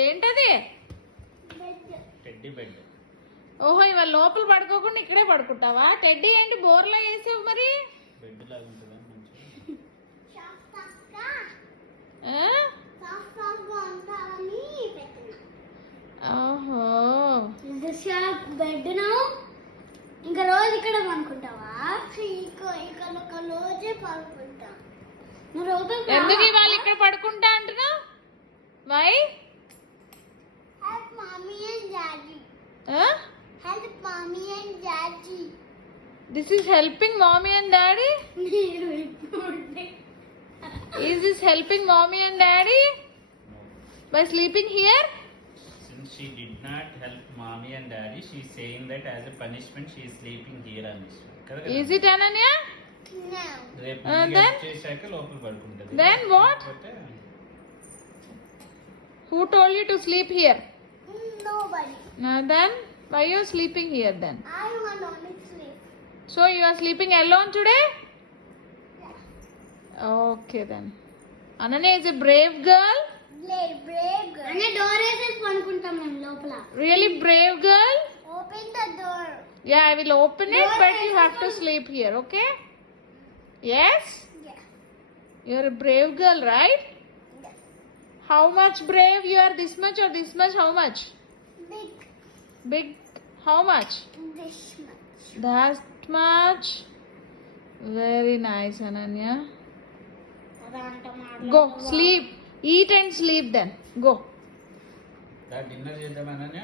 ఏంటది? Teddy bed. ఓహో, ఇవాళ లోపల పడుకోకుండా ఇక్కడే పడుకుంటావా? టెడ్డీ ఏంటి బోర్లా వేసావు మరి? బెడ్ లాగా ఉంటుందా మంచిగా? ఆ? ఓహో, బెడ్ ఇంకా రోజు ఇక్కడ పడుకుంటావా? ఇక్కడ ఒక రోజే పడుకుంటా. ఎందుకు ఇవాళ ఇక్కడ పడుకుంటా అంటున్నావు? Why? Help mommy and daddy. ఆ? Help mommy and daddy. This is helping mommy and daddy? Is this helping mommy and daddy No. by sleeping here? Since she did not help mommy and daddy, she is saying that as a punishment she is sleeping here on this one. కదా కదా? Is it Ananya? No. రేపు then? ఇంటికి వచ్చేసాక లోపల పడుకుంటది. Then what? లేకపోతే Who told you to sleep here? Nobody. Then why you sleeping here then? I want only sleep. So you are sleeping alone today? Yeah. Okay then. Ananya is a brave girl. Brave girl. అనే door వేసేసి పడుకుంటాం మేము లోపల. Really brave girl. Open the door. Yeah, I will open it, Door but you is have to open. sleep here, okay? Yes? Yeah. You are a brave girl, right? Yeah. How much brave you are? This much or this much? How much? Big. Big. How much? This much. That much. Very nice, Ananya. Go sleep. Eat and sleep then. Go. Dinner చేద్దాం Ananya.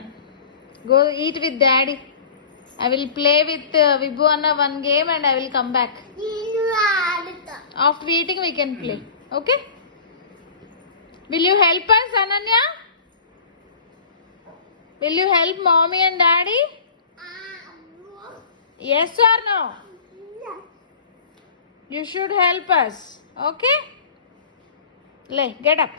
Go eat with daddy. I will play with Vibhu Anna one game and I will come back. నేను ఆడుతా. After eating we can play. Okay? Will you help us, Ananya? Will you help mommy and daddy? Yes or no? You should help us. Okay? Lay, get up.